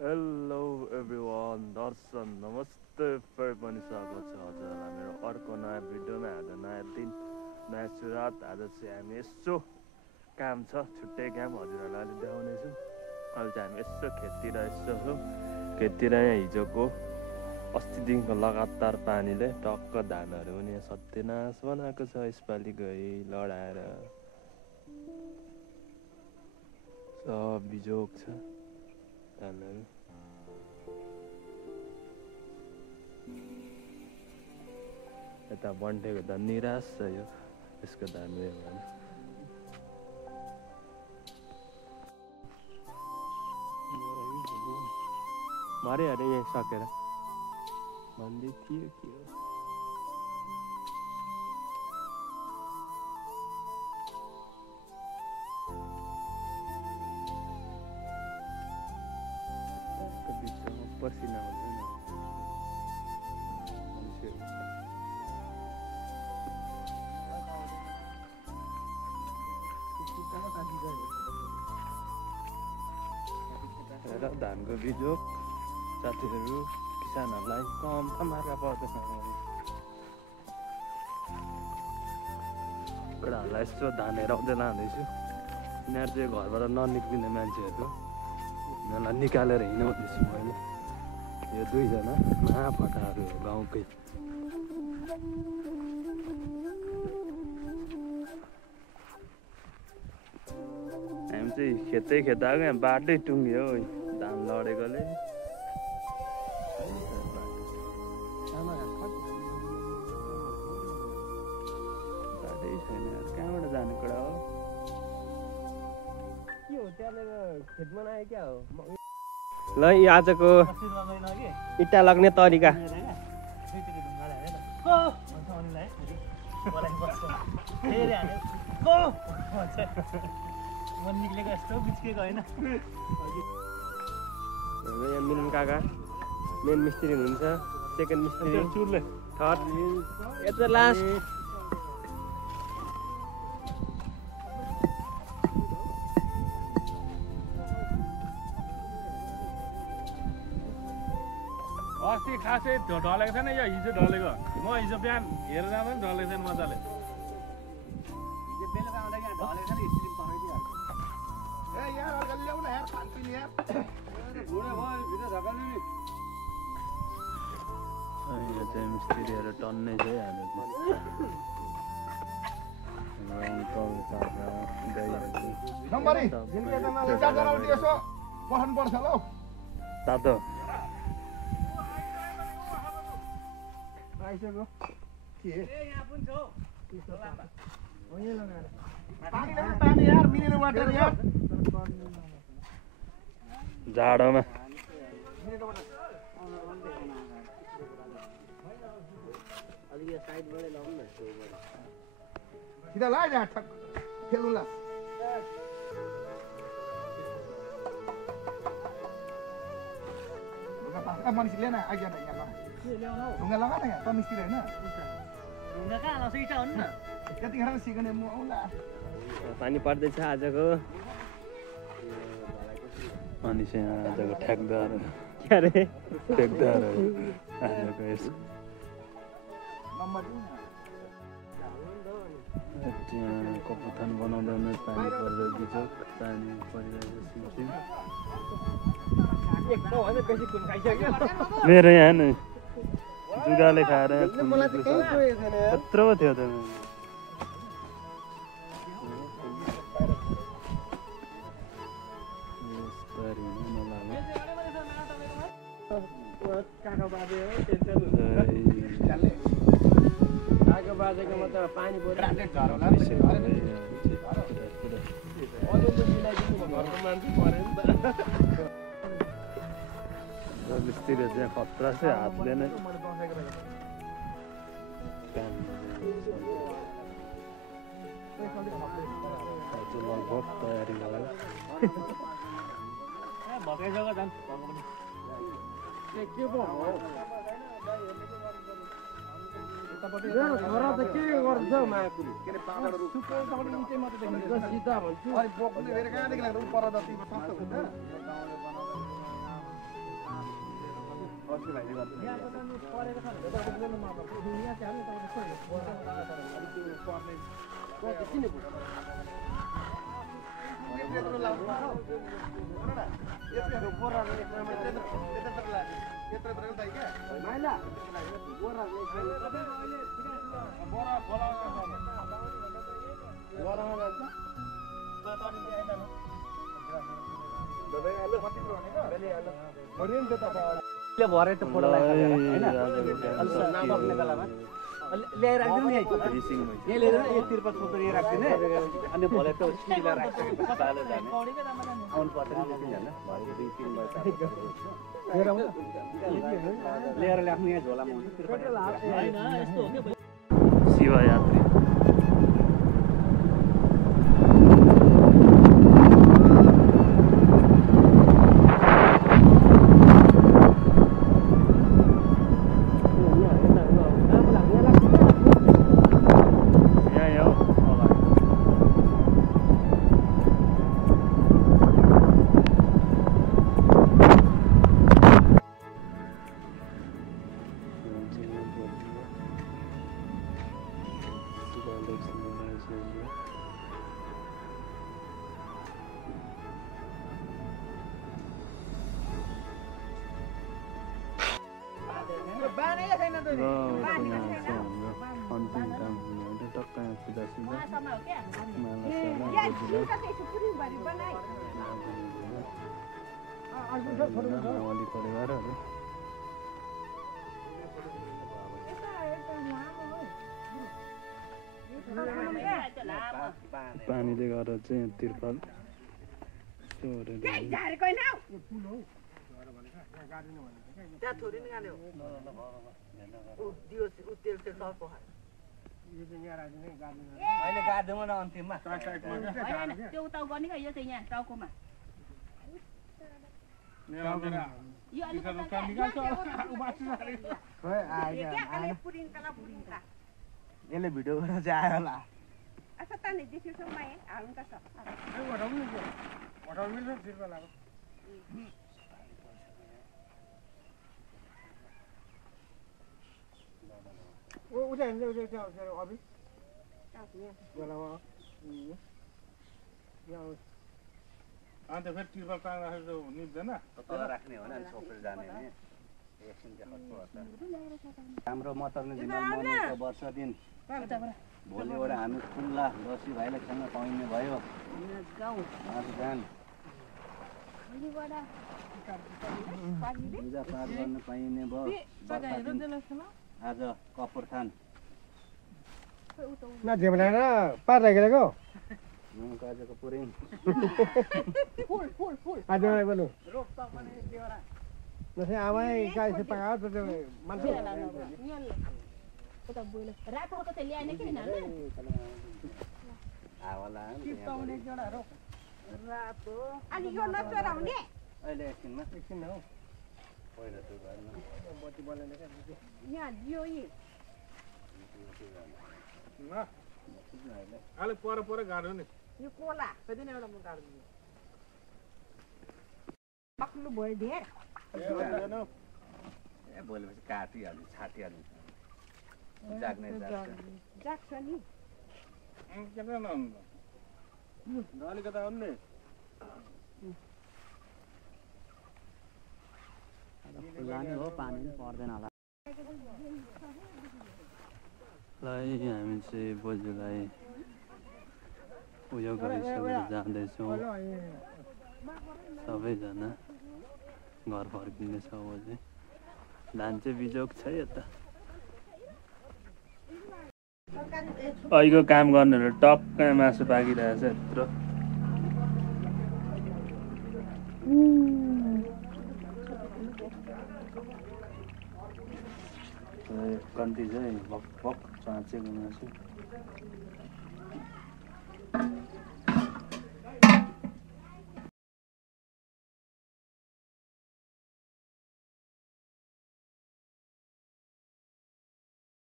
Hello everyone दर्शन नमस्ते फेरि पनि स्वागत छ हजुरहरूलाई मेरो अर्को नयाँ भिडियोमा। आज नयाँ दिन नयाँ सुरुवात। आज चाहिँ हामी यसो काम छ, छुट्टै काम हजुरहरूलाई अहिले देखाउनेछौँ। अहिले चाहिँ हामी यसो खेततिर यसो छौँ। खेततिर यहाँ हिजोको अस्तिदेखिको लगातार पानीले टक्क धानहरू पनि यहाँ सत्यनाश बनाएको छ। यसपालि गई लडाएर सब बिजोग छ धानहरू। यता बन्टेको त निराश छ यो यसको धान मऱ्यो अरे यही सकेर भन्दै थियो के हो। बिचमा पसिना हुँदैन र धानको बिजोग साथीहरू किसानहरूलाई कम मार्का पर्दैन। केटाहरूलाई यसो धान हेराउँदै लाँदैछु। यिनीहरू चाहिँ घरबाट ननिक्लिने मान्छेहरू, यिनीहरूलाई निकालेर हिँडाउँदैछु मैले। यो दुईजना महाफटाहरू हो गाउँकै। हामी चाहिँ खेतै खेताएको यहाँ बाटै टुङ्ग्यो धान लडेकोले। बाटै छैन, कहाँबाट जाने कुरा हो? के हो त्यहाँनिर खेत बनायो क्या हो? ल यो आजको इट्टा लाग्ने तरिका। निक्लेको यस्तो बिच्केको होइन। यहाँ मिलन काका मेन मिस्त्री हुनुहुन्छ, सेकेन्ड मिस्त्री थर्ड, यता लास्ट अस्ति खासै ढलेको थिएन, यो हिजो ढलेको। म हिजो बिहान हेरेर जाँदा पनि ढलेको थिएन मजाले। यो चाहिँ मिस्त्रीहरू टन्नै छ हालेको। तातो जाडोमा मान्छेले न आइज ढुङ्गा लगा न त मिस्त्री होइन ढुङ्गा कहाँ लाउँछ? इँटा हुनु न। त्यतिखेर सिक्ने म आउला। पानी पर्दैछ आजको। अनि चाहिँ आजको ठेकदार क्या रे ठेकदार आजको यसको त्यहाँ कपुथान बनाउँदा पानी परेर बिजोग पानी परिरहेको मेरो यहाँ नै जुगाले खाएर यत्रो थियो त। काका बाजे हो टेन्सन काका बाजेको म त पानी मिस्त्री चाहिँ खतरा चाहिँ हातले नै लगभग तयारी भयो। भकै जग्गा जान्छ के पो हो घर त के गर्छ मायापुरी के अरे पाबाट रुख सुपौलबाट निचे मात्र देखिन्छ सिधा भन्छु अनि बोक्ने फेरि कहाँदेखि लाग्छ पर जति सस्तो हुन्छ अस्ति भाइले गर्छ भरे त फोटो लगाइसकेर हैन नसक्ने बेलामा ल्याएर राख्दिनु नि यहाँ ल्याएर यो तिरपल फोटो लिएर राख्दिने अनि भरे त स्टिल राख्दिनु पालो जाने आउनु पर्छ नि तिनजना भरे 2-3 बजे ल्याएर ल्याख्ने यहाँ झोलामा हुन्छ तिरपल हैन यस्तो हो के शिवयात्री पानीले गर्दा चाहिँ तिरपाल अहिले गाड्दैमा न अन्तिममा त्यो उता गर्ने का यो चाहिँ यहाँ टाउकोमा यो अलि यसले भिडियो गरेर चाहिँ आयो होला अच्छा त नि देख्यो सब माए हाल्नु त छ मिल्छ तिरपाल अब उता हिँड्दै उता अभि अन्त फेरि तिरपाल तान राखेर निप्दैन तल राख्ने हो नि सोपेर जाने नि एकछिन हाम्रो मतर्ने दिनमा मनाएको वर्ष दिन भोलिबाट हामी खुल्ला दसी भाइलाई खेल्न पाइने भयो आज बिहान पूजा पाठ गर्न पाइने भयो आज कपुरथान पार राखेको आजको पुरै जस्तै आमै गाई चाहिँ पकायो त्यो मान्छे अहिले एकछिन हो पहिला त्यो घरमा अलिक पर गाड्यो नि यो कोला कतिन एउटा म गाड्दिनु पक्लु भयो धेर ए भोलिपछि काटिहाल्नु छाटिहाल्नु जाग्ने जाग्छ नि केटा नहुनु अलिकता आउनु नि लाने हो पानी पर्दैन होला हामी चाहिँ बोजूलाई उयो गरिसकेर जाँदैछौँ सबैजना घर फर्किनेछ अब चाहिँ धान चाहिँ बिजोग छ यता अहिलेको काम गर्नेहरू टक्कै मासु पाकिरहेछ यत्रो कन्ती चाहिँ भक भक चाँचेको मासु